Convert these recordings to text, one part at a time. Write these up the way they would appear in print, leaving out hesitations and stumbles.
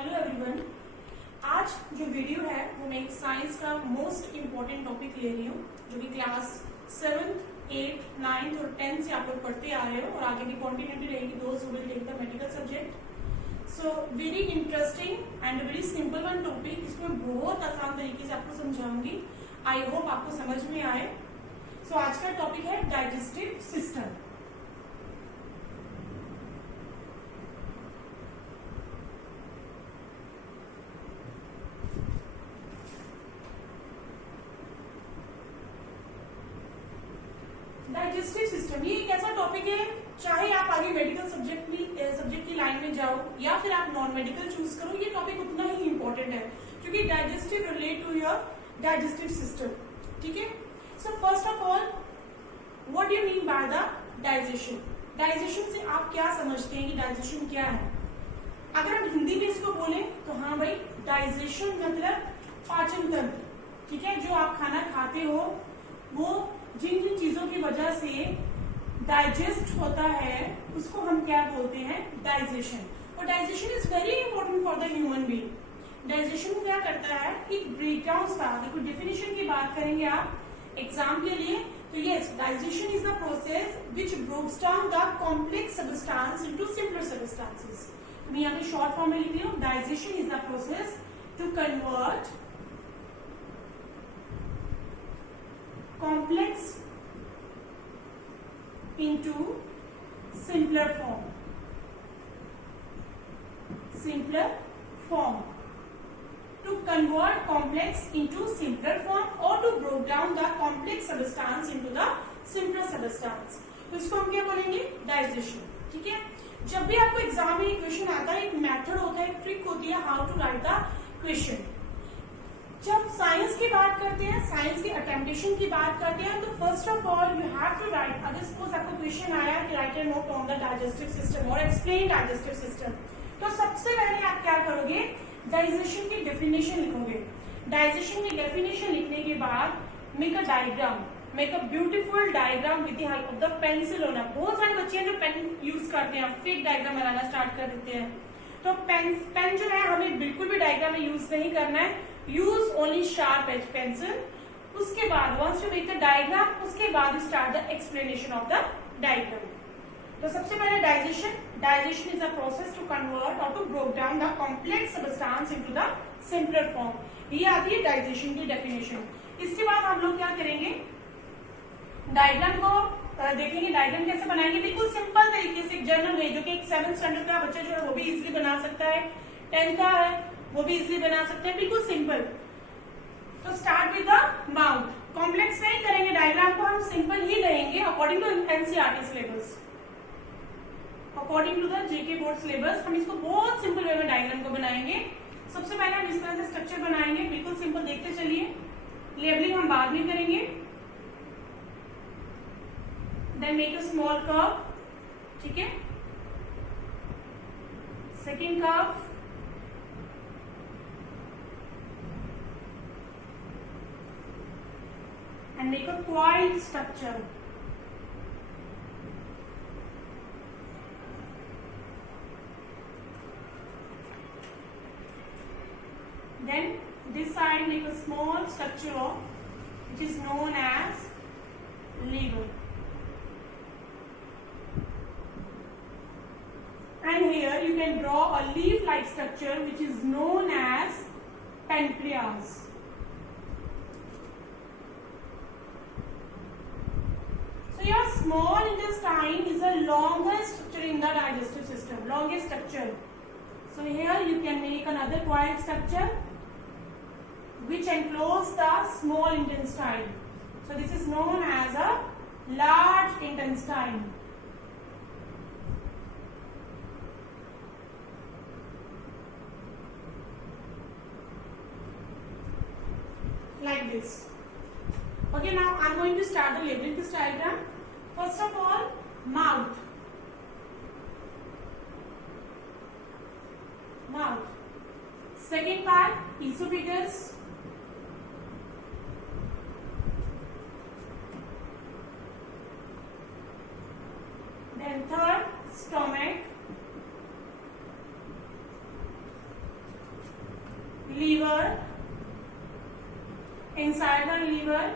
Hello everyone. आज जो video है वो मैं एक साइंस का मोस्ट इम्पोर्टेंट टॉपिक ले रही हूँ जो कि क्लास 7th, 8th, 9th और 10th से आप लोग पढ़ते आ रहे हो और आगे भी कंटिन्यूटी रहेगी दोस्त who will take the medical subject. So very interesting and very simple one topic. इसको मैं बहुत आसान तरीके से आपको समझाऊंगी। आई होप आपको समझ में आए। सो आज का टॉपिक है डाइजेस्टिव सिस्टम। डाइजेस्टिव सिस्टम ये एक ऐसा टॉपिक है, चाहे आप आगे मेडिकल सब्जेक्ट की लाइन में जाओ या फिर आप नॉन मेडिकल चूज करो, ये टॉपिक उतना ही इंपॉर्टेंट है क्योंकि digestive relate to your digestive system. ठीक है। So first of all what do you mean by the digestion? Digestion से आप क्या समझते हैं कि डाइजेशन क्या है? अगर हम हिंदी में इसको बोले तो हाँ भाई, डाइजेशन मतलब पाचन तंत्र। ठीक है। जो आप खाना खाते हो वो जिन जिन चीजों की वजह से डाइजेस्ट होता है उसको हम क्या बोलते हैं? डाइजेशन। और digestion is very important for the human being. Digestion क्या करता है? इट ब्रेक डाउन था। देखो डेफिनेशन की बात करेंगे आप एग्जाम के लिए तो yes, digestion is the process which ब्रोक्स down the complex substance into simpler substances. तो मैं यहाँ पे शॉर्ट फॉर्म में लिख रही हूँ, digestion is the process to convert complex into simpler form. Simpler form. To convert complex into simpler form or to break down the complex substance into the simpler substance. तो इसको हम क्या बोलेंगे? Digestion. ठीक है। जब भी आपको एग्जाम में क्वेश्चन आता है, एक मेथड होता है, एक ट्रिक होती है how to write the question. जब साइंस की बात करते हैं, साइंस के अटेम्पटेशन की बात करते हैं, तो first of all you have to write. अगर सपोज आपको क्वेश्चन आया कि write a note on the digestive system और एक्सप्लेन डाइजेस्टिव सिस्टम, तो सबसे पहले आप क्या करोगे? डाइजेशन की डेफिनेशन लिखोगे। डाइजेशन की डेफिनेशन लिखने के बाद make a diagram, make a beautiful diagram with the help of the pencil होना। बहुत सारे बच्चे हैं जो पेन यूज करते हैं, फेक डायग्राम बनाना स्टार्ट कर देते हैं। तो पेन जो है हमें बिल्कुल भी डायग्राम में यूज नहीं करना है। Use only sharp edge pencil. उसके बाद once you make the diagram, उसके बाद you start the explanation of the diagram. तो सबसे पहले digestion is a process to convert और to break down the complex substance into the simpler form. ये आती है डाइजेशन की डेफिनेशन। इसके बाद हम लोग क्या करेंगे? डायग्राम को देखेंगे। डायग्राम कैसे बनाएंगे? बिल्कुल सिंपल तरीके से, एक जर्नल में, जो कि एक 7th स्टैंडर्ड का बच्चा जो है वो भी इजिली बना सकता है, 10th का है वो भी इजिली बना सकते हैं, बिल्कुल सिंपल। तो start with the mouth. Complex नहीं करेंगे डायग्राम को, हम सिंपल ही रहेंगे according to NCERT syllabus, according to the JK board syllabus. हम इसको बहुत सिंपल वे में डायग्राम को बनाएंगे। सबसे पहले हम इस तरह से स्ट्रक्चर बनाएंगे, बिल्कुल सिंपल, देखते चलिए। लेबलिंग हम बाद में करेंगे। Then make a small curve. ठीक है। Second curve, and make a coiled structure. Then this side make a small structure which is known as liver. And here you can draw a leaf-like structure which is known as pancreas. So your small intestine is the longest structure in the digestive system, longest structure. So here you can make another coiled structure which encloses the small intestine. So this is known as a large intestine. Like this. Okay, now I'm going to start the labeling this diagram. First of all, mouth. Mouth. Second part, esophagus. Then third, stomach. inside the liver,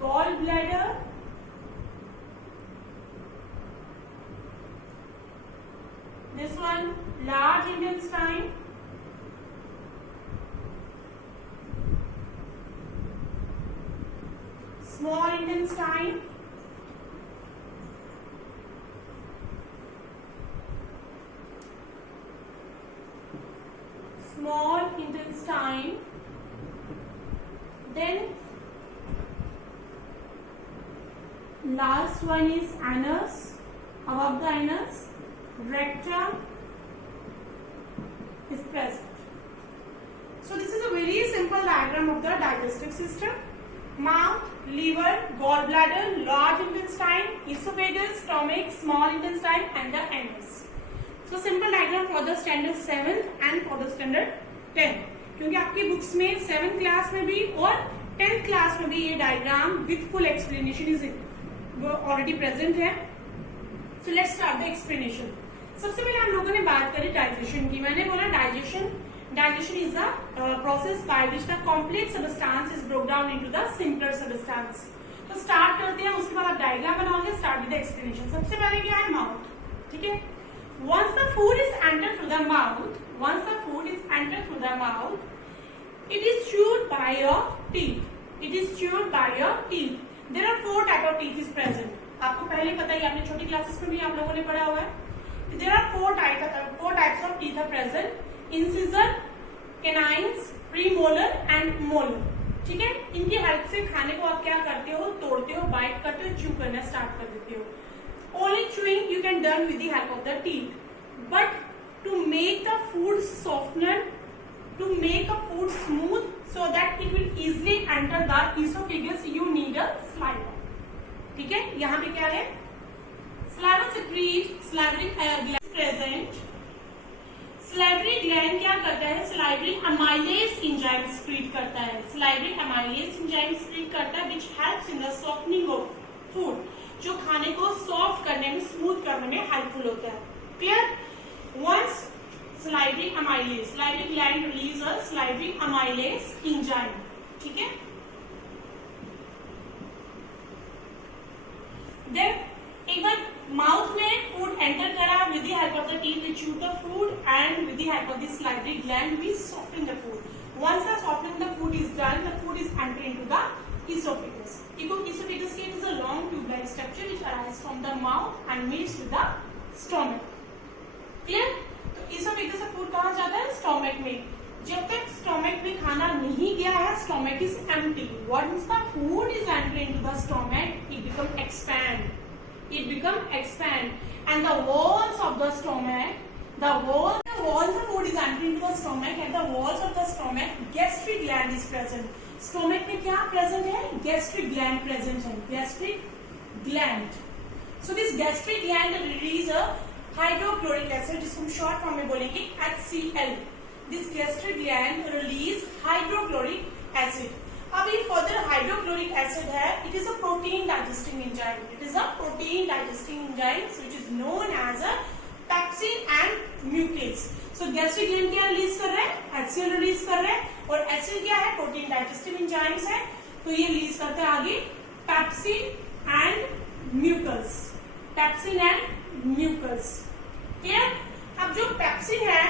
gallbladder, this one large intestine, small intestine, small intestine, then last one is anus, above the anus, rectum is present. So this is a very simple diagram of the digestive system. Mouth, liver, gallbladder, large intestine, esophagus, stomach, small intestine and the anus. So simple diagram for the standard 7th and for the standard 10th. क्योंकि आपकी books में 7th class में भी और 10th class में भी ये diagram with full explanation is already present है. So let's start the explanation. सबसे पहले हम लोगों ने बात करी डाइजेशन की. मैंने बोला digestion is the process by which the complex substance is broke down into the simpler substance. तो स्टार्ट करते हैं, उसके बाद आप डायग्राम बनाओगे. Start with the explanation. सबसे पहले क्या है? माउथ. ठीक है. Once the food is entered through the mouth, it is chewed by your teeth. There are 4 type of teeth is present. आपको पहले पता ही, आपने छोटी क्लासेस में भी आप लोगों ने पढ़ा हुआ है. There are 4 types of teeth are present: incisor, canines, premolar and molar. ठीक है. इनकी हेल्प से खाने को आप क्या करते हो? तोड़ते हो, बाइट करते हो, च्यू करना स्टार्ट कर देते हो. Only chewing you can done with the help of the teeth. But to make the food softer, to make a food smooth, so that it will easily enter the esophagus, you need a saliva. ठीक है. यहाँ पे क्या है? Saliva secrete, salivary gland present. Salivary gland क्या करता है? Salivary amylase enzyme secrete करता है. Salivary amylase enzyme secrete करता है, which helps in the softening of food. जो खाने को सॉफ्ट करने में, स्मूथ करने में हेल्पफुल होता है. Clear? Once salivary gland release a salivary amylase enzyme. ठीक है. देन एक बार माउथ में फूड एंटर करा, with the help of the teeth we chew the food and with the help of the salivary gland we soften the food. Once the softening the food is done, the food is entered into the esophagus. Esophagus is a long tube-like structure which arises from the mouth and meets with the stomach. Clear? तो esophagus से food कहाँ जाता है? Stomach में. जब तक stomach में खाना नहीं गया है, stomach is empty. Once the food is entering into the stomach, it become expand. And the walls of the stomach, the walls of food is entering into the stomach, and the walls of the stomach, gastric gland is present. Stomach में क्या present है? Gastric gland present है. Gastric gland. So this gastric gland release a hydrochloric acid, जिसको हम short form में बोलेंगे HCl. This gastric gland release hydrochloric acid. अब ये फर्दर हाइड्रोक्लोरिक एसिड है, it is a protein digesting enzyme. Which is known as a pepsin and mucus. सो gastric gland क्या release कर रहा है? HCl रिलीज कर रहा है. और HCl क्या है? प्रोटीन डाइजेस्टिव एंजाइम्स है. तो ये रिलीज करते हैं आगे पेप्सिन एंड म्यूकस. क्लियर? अब जो पेप्सिन है,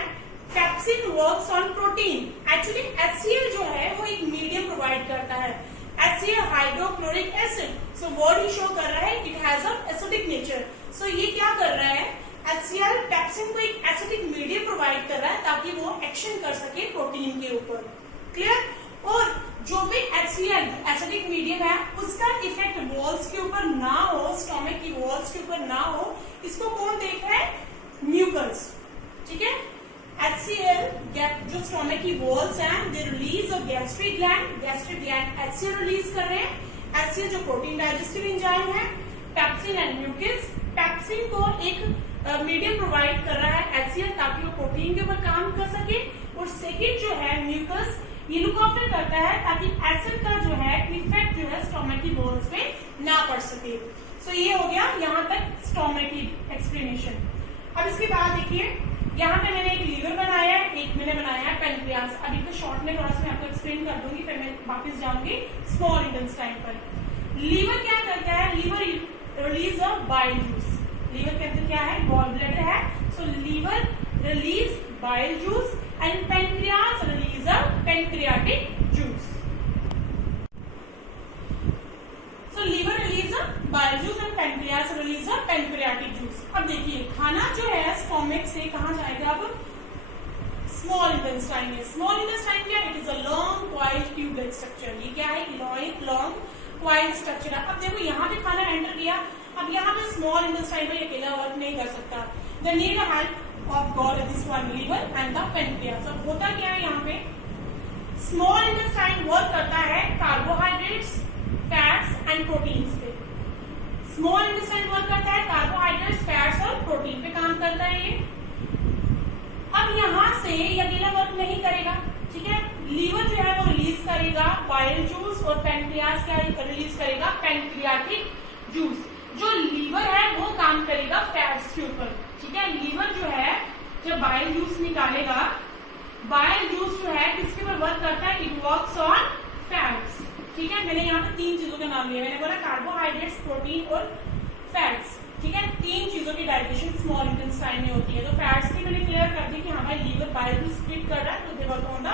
pepsin works on protein. Actually HCl जो है वो एक मीडियम प्रोवाइड करता है. HCl hydrochloric acid. So word ही शो कर रहा है it has a acidic nature. So ये क्या कर रहा है? HCl पेप्सिन को एक एसिडिक मीडियम प्रोवाइड कर रहा है ताकि वो एक्शन कर सके प्रोटीन के ऊपर. क्लियर? और जो भी HCl एसिडिक मीडियम है, उसका इफेक्ट वॉल्स के ऊपर ना हो, स्टोमक की वॉल्स के ऊपर ना हो, इसको कौन देख रहा है? म्यूकस. ठीक है. HCl जो स्टोमक की वॉल्स हैं, they release a gastric gland HCl release कर रहे हैं. HCl जो प्रोटीन डाइजेस्टिव एंजाइम है, पेप्सिन एंड म्यूकस. पेप्सिन को एक मीडियम प्रोवाइड कर रहा है HCl ताकि वो प्रोटीन के ऊपर काम कर सके. और सेकेंड जो है म्यूकस, ये लुक आफ्टर करता है ताकि एसिड का जो है इफेक्ट जो है स्टोमक की वॉल्स पे ना पड़ सके. सो ये हो गया यहाँ तक स्टोमक की एक्सप्लेनेशन. अब इसके बाद देखिए, यहाँ पे मैंने एक लीवर बनाया है, एक मैंने बनाया है पेनक्रियाज. पैनक्रियास। अभी तो शॉर्ट में थोड़ा सा मैं आपको एक्सप्लेन कर दूंगी, फिर मैं वापस जाऊंगी स्मॉल इंटेस्टाइन पर। लीवर क्या करता है? Liver release a bile juice. Liver के अंदर क्या है? गॉल ब्लैडर है, so liver release bile juice and pancreas release a pancreatic juice. So liver release a bile juice and pancreas release a pancreatic juice. अब देखिए खाना जो है स्टोमक से कहाँ जाएगा? अब स्मॉल इंटेस्टाइन में। स्मॉल इंटेस्टाइन क्या है? It is a long quite tubeless structure. ये क्या है? लॉन्ग क्वाइट स्ट्रक्चर है। अब देखो यहाँ पे खाना एंटर किया, अब यहाँ पे स्मॉल इंटेस्टाइन में अकेला वर्क नहीं कर सकता, they need the help of God this one liver and the pancreas. अब होता क्या है यहाँ पे? स्मॉल इंटेस्टाइन वर्क करता है कार्बोहाइड्रेट्स, फैट्स एंड प्रोटीन्स पे। स्मॉल इंटेस्टाइन वर्क करता है कार्बोहाइड्रेट्स, फैट्स और प्रोटीन पे काम करता है ये। अब यहाँ से ये अकेला वर्क नहीं करेगा, ठीक है। लीवर जो है वो रिलीज करेगा बाइल जूस और पैनक्रियास क्या रिलीज करेगा? Pancreatic juice. जो लीवर है वो काम करेगा फैट्स के ऊपर, ठीक है। लीवर जो है जब बाइल जूस निकालेगा, बाइल जूस जो है किसके ऊपर वर्क करता है? इट वर्क्स ऑन फैट्स, ठीक है। मैंने यहाँ पे 3 चीजों के नाम लिए, मैंने बोला कार्बोहाइड्रेट्स, प्रोटीन और फैट्स, ठीक है। 3 चीजों की डाइजेशन स्मॉल इंटेस्टाइन में होती है। तो फैट्स की मैंने क्लियर कर दी कि हमारे लीवर बाइल जूस स्प्लिट कर रहा है, तो they work on the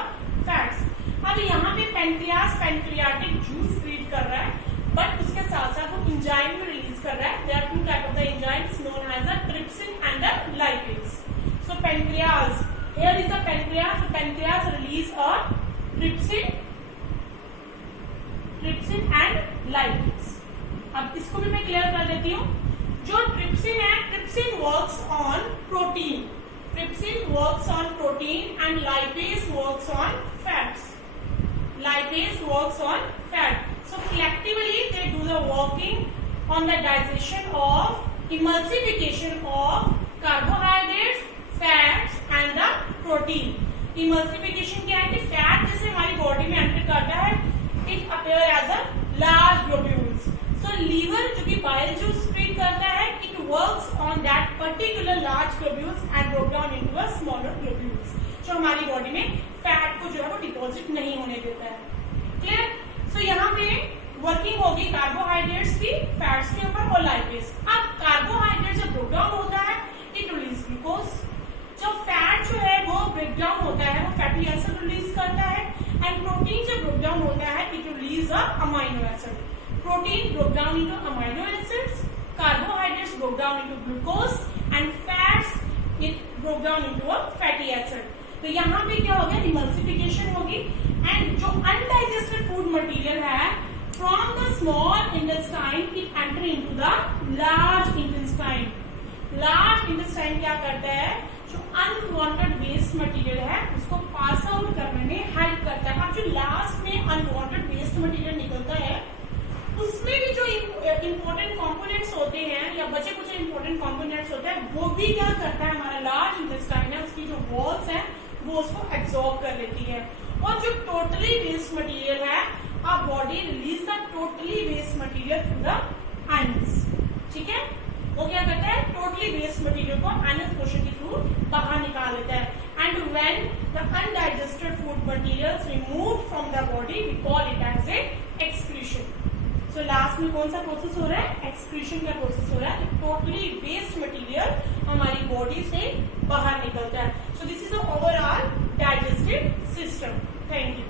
fats. अब यहाँ पे पैनक्रियास पैनक्रियाटिक जूस स्प्लिट कर रहा है, बट उसके साथ साथ वो एंजाइम भी रिलीज कर रहा है। There are 2 type of the enzymes known as the trypsin and the lipase. So pancreas, here is the pancreas, pancreas release a trypsin and lipase. अब इसको भी मैं क्लियर कर देती हूँ। जो ट्रिप्सिन है, trypsin works on protein, trypsin works on protein and lipase works on fats, lipase works on fat. So collectively they do the working on the digestion of emulsification of carbohydrates, fats and the protein. Emulsification क्या है कि fat जैसे हमारी body में enter करता है, it appear as a large globules. So liver जो कि बाइल जूस स्प्लिट करता है, it works on that particular large globules and broke down into a smaller globules. जो हमारी बॉडी में फैट को जो है वो डिपॉजिट नहीं होने देता है। क्लियर? सो यहाँ पे वर्किंग होगी कार्बोहाइड्रेट्स की, फैट्स के ऊपर और लाइपेज। अब कार्बोहाइड्रेट जब ब्रेक डाउन होता है, इट रिलीज ग्लूकोज। जब फैट जो है वो ब्रेक डाउन होता है, वो फैटी एसिड रिलीज करता है, एंड प्रोटीन जब ब्रेक डाउन होता है, it release a amino acid. Protein break down into amino acids, carbohydrates break down into glucose and fats it break down into a fatty acid. तो यहाँ पे क्या हो गया? इमल्सिफिकेशन होगी एंड जो अनडाइजेस्टेड फूड मटेरियल है from the small intestine it enter into the large intestine. Large intestine क्या करता है? जो अनवांटेड वेस्ट मटेरियल है उसको पास आउट करने में हेल्प करता है। अब जो लास्ट में अनवांटेड वेस्ट मटेरियल निकलता है उसमें भी जो इम्पोर्टेंट कंपोनेंट्स होते हैं या बचे कुछ इम्पोर्टेंट कंपोनेंट्स होते हैं, वो भी क्या करता है? हमारा लार्ज इंटेस्टाइन है, उसकी जो वॉल्स है वो उसको एब्सॉर्ब कर लेती है। और जो टोटली वेस्ट मटेरियल है, our body release the totally waste material through the anus, ठीक है। वो क्या करता है? टोटली वेस्ट मटेरियल को एनस पोर्शन के थ्रू बाहर निकाल देता है। And when the undigested food materials removed from the body we call it as a excretion. So last में कौन सा प्रोसेस हो रहा है? एक्सक्रीशन का प्रोसेस हो रहा है। टोटली वेस्ट मटेरियल हमारी बॉडी से बाहर निकलता है। So this is the overall digestive system. Thank you.